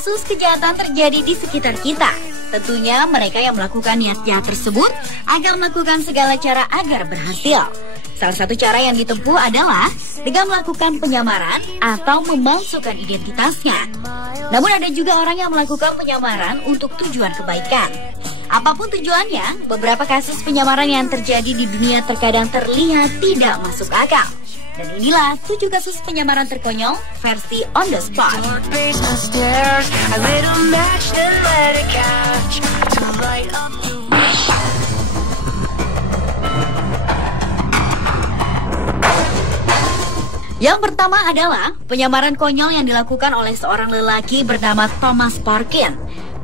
kasus kejahatan terjadi di sekitar kita. Tentunya mereka yang melakukan niat jahat tersebut akan melakukan segala cara agar berhasil. Salah satu cara yang ditempuh adalah dengan melakukan penyamaran atau memalsukan identitasnya. Namun ada juga orang yang melakukan penyamaran untuk tujuan kebaikan. Apapun tujuannya, beberapa kasus penyamaran yang terjadi di dunia terkadang terlihat tidak masuk akal. Dan inilah 7 kasus penyamaran terkonyol versi On The Spot. Yang pertama adalah penyamaran konyol yang dilakukan oleh seorang lelaki bernama Thomas Parkin.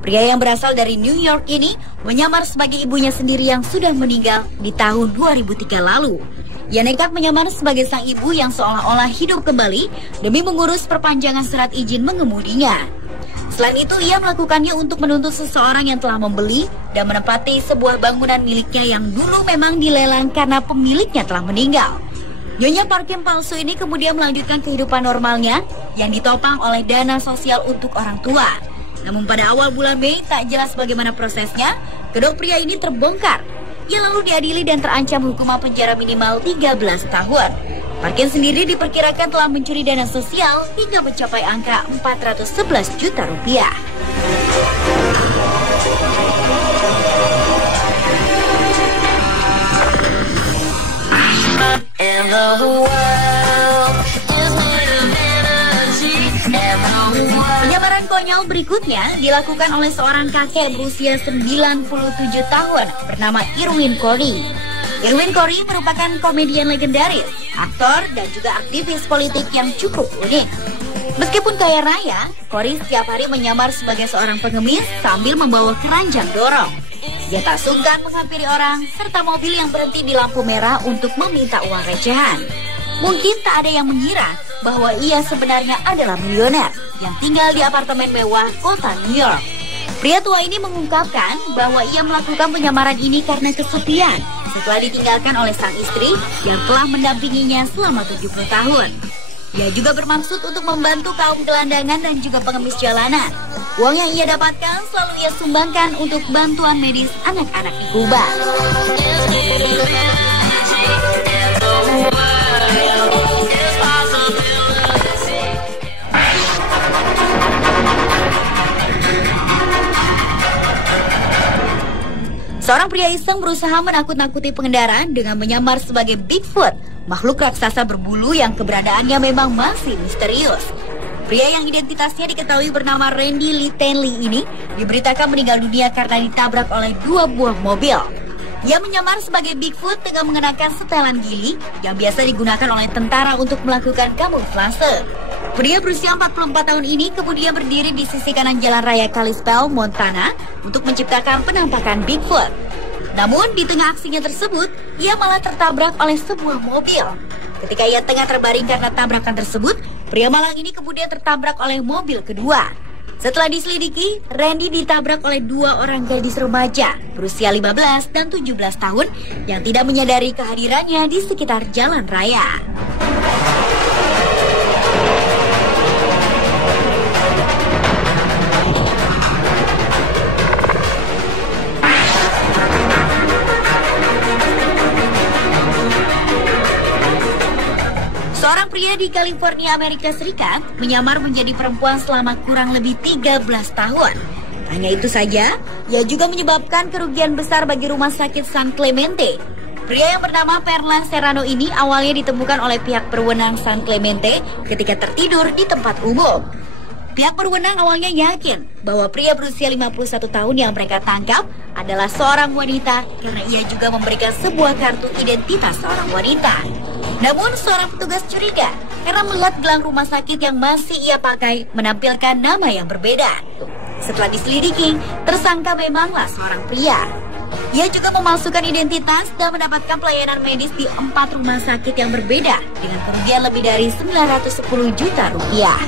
Pria yang berasal dari New York ini menyamar sebagai ibunya sendiri yang sudah meninggal di tahun 2003 lalu. Ia nekat menyamar sebagai sang ibu yang seolah-olah hidup kembali demi mengurus perpanjangan surat izin mengemudinya. Selain itu, ia melakukannya untuk menuntut seseorang yang telah membeli dan menempati sebuah bangunan miliknya yang dulu memang dilelang karena pemiliknya telah meninggal. Nyonya Parkin palsu ini kemudian melanjutkan kehidupan normalnya yang ditopang oleh dana sosial untuk orang tua. Namun pada awal bulan Mei tak jelas bagaimana prosesnya, kedok pria ini terbongkar. Ia lalu diadili dan terancam hukuman penjara minimal 13 tahun. Parkin sendiri diperkirakan telah mencuri dana sosial hingga mencapai angka 411 juta rupiah. Penyamaran konyol berikutnya dilakukan oleh seorang kakek berusia 97 tahun bernama Irwin Corey. Irwin Corey merupakan komedian legendaris, aktor, dan juga aktivis politik yang cukup unik. Meskipun kaya raya, Corey setiap hari menyamar sebagai seorang pengemis sambil membawa keranjang dorong. Dia tak sungkan menghampiri orang serta mobil yang berhenti di lampu merah untuk meminta uang recehan. Mungkin tak ada yang mengira bahwa ia sebenarnya adalah milioner yang tinggal di apartemen mewah kota New York. Pria tua ini mengungkapkan bahwa ia melakukan penyamaran ini karena kesepian setelah ditinggalkan oleh sang istri yang telah mendampinginya selama 70 tahun. Ia juga bermaksud untuk membantu kaum gelandangan dan juga pengemis jalanan. Uang yang ia dapatkan selalu ia sumbangkan untuk bantuan medis anak-anak di Kuba. Seorang pria iseng berusaha menakut-nakuti pengendara dengan menyamar sebagai Bigfoot, makhluk raksasa berbulu yang keberadaannya memang masih misterius. Pria yang identitasnya diketahui bernama Randy Lee Tenley ini diberitakan meninggal dunia karena ditabrak oleh 2 buah mobil. Ia menyamar sebagai Bigfoot dengan mengenakan setelan gili yang biasa digunakan oleh tentara untuk melakukan kamuflase. Pria berusia 44 tahun ini kemudian berdiri di sisi kanan jalan raya Kalispell, Montana untuk menciptakan penampakan Bigfoot. Namun di tengah aksinya tersebut, ia malah tertabrak oleh sebuah mobil. Ketika ia tengah terbaring karena tabrakan tersebut, pria malang ini kemudian tertabrak oleh mobil kedua. Setelah diselidiki, Randy ditabrak oleh 2 orang gadis remaja berusia 15 dan 17 tahun yang tidak menyadari kehadirannya di sekitar jalan raya. Seorang pria di California, Amerika Serikat menyamar menjadi perempuan selama kurang lebih 13 tahun. Hanya itu saja, ia juga menyebabkan kerugian besar bagi rumah sakit San Clemente. Pria yang bernama Perla Serrano ini awalnya ditemukan oleh pihak berwenang San Clemente ketika tertidur di tempat umum. Pihak berwenang awalnya yakin bahwa pria berusia 51 tahun yang mereka tangkap adalah seorang wanita karena ia juga memberikan sebuah kartu identitas seorang wanita. Namun seorang petugas curiga karena melihat gelang rumah sakit yang masih ia pakai menampilkan nama yang berbeda. Setelah diselidiki, tersangka memanglah seorang pria. Ia juga memalsukan identitas dan mendapatkan pelayanan medis di 4 rumah sakit yang berbeda dengan kerugian lebih dari 910 juta rupiah.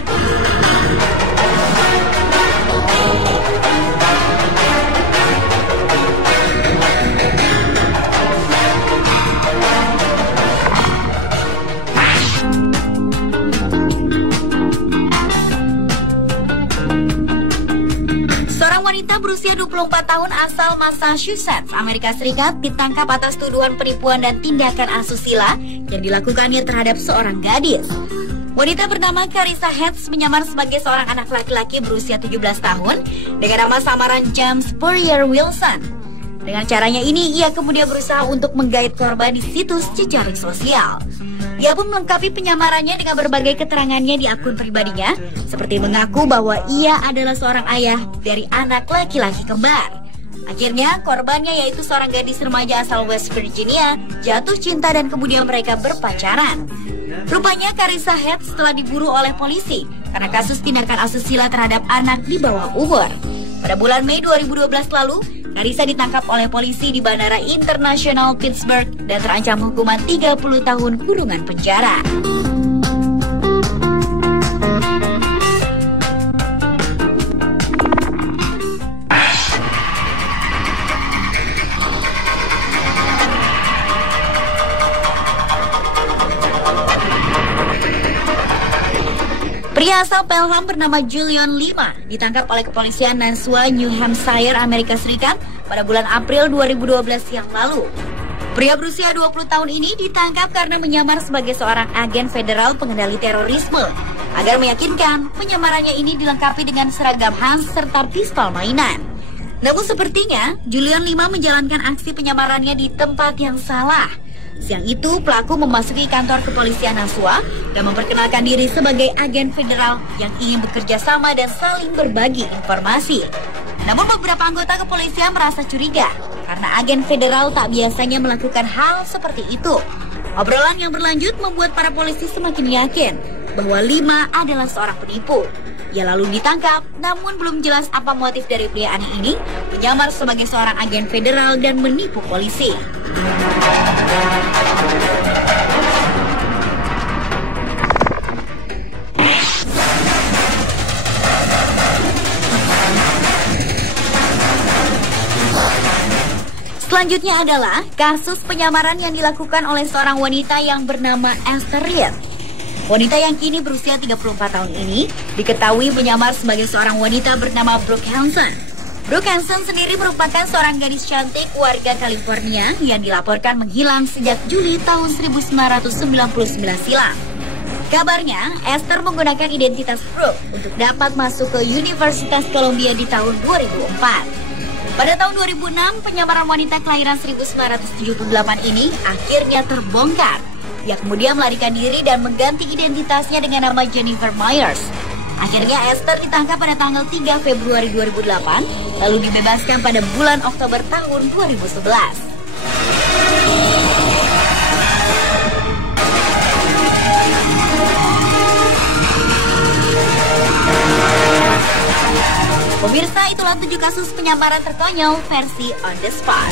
berusia 24 tahun asal Massachusetts, Amerika Serikat ditangkap atas tuduhan penipuan dan tindakan asusila yang dilakukannya terhadap seorang gadis. Wanita bernama Carissa Hetz menyamar sebagai seorang anak laki-laki berusia 17 tahun dengan nama samaran James Spurrier Wilson. Dengan caranya ini, ia kemudian berusaha untuk menggait korban di situs jejaring sosial. Ia pun melengkapi penyamarannya dengan berbagai keterangannya di akun pribadinya, seperti mengaku bahwa ia adalah seorang ayah dari anak laki-laki kembar. Akhirnya, korbannya yaitu seorang gadis remaja asal West Virginia jatuh cinta dan kemudian mereka berpacaran. Rupanya Carissa Hetz telah diburu oleh polisi karena kasus tindakan asusila terhadap anak di bawah umur. Pada bulan Mei 2012 lalu, Carissa ditangkap oleh polisi di Bandara Internasional Pittsburgh dan terancam hukuman 30 tahun kurungan penjara. Pria asal Pelham bernama Julian Lima ditangkap oleh kepolisian Nashua, New Hampshire, Amerika Serikat pada bulan April 2012 yang lalu. Pria berusia 20 tahun ini ditangkap karena menyamar sebagai seorang agen federal pengendali terorisme. Agar meyakinkan, penyamarannya ini dilengkapi dengan seragam khas serta pistol mainan. Namun sepertinya, Julian Lima menjalankan aksi penyamarannya di tempat yang salah. Siang itu, pelaku memasuki kantor kepolisian Nashua dan memperkenalkan diri sebagai agen federal yang ingin bekerja sama dan saling berbagi informasi. Namun beberapa anggota kepolisian merasa curiga karena agen federal tak biasanya melakukan hal seperti itu. Obrolan yang berlanjut membuat para polisi semakin yakin bahwa Lima adalah seorang penipu. Ia lalu ditangkap, namun belum jelas apa motif dari pria aneh ini menyamar sebagai seorang agen federal dan menipu polisi. Selanjutnya adalah kasus penyamaran yang dilakukan oleh seorang wanita yang bernama Esther Reed. Wanita yang kini berusia 34 tahun ini diketahui menyamar sebagai seorang wanita bernama Brooke Hanson. Brooke Hanson sendiri merupakan seorang gadis cantik warga California yang dilaporkan menghilang sejak Juli tahun 1999 silam. Kabarnya, Esther menggunakan identitas Brooke untuk dapat masuk ke Universitas Columbia di tahun 2004. Pada tahun 2006, penyamaran wanita kelahiran 1978 ini akhirnya terbongkar. Ia kemudian melarikan diri dan mengganti identitasnya dengan nama Jennifer Myers. Akhirnya Esther ditangkap pada tanggal 3 Februari 2008, lalu dibebaskan pada bulan Oktober tahun 2011. Pemirsa, itulah 7 kasus penyamaran terkonyol versi On The Spot.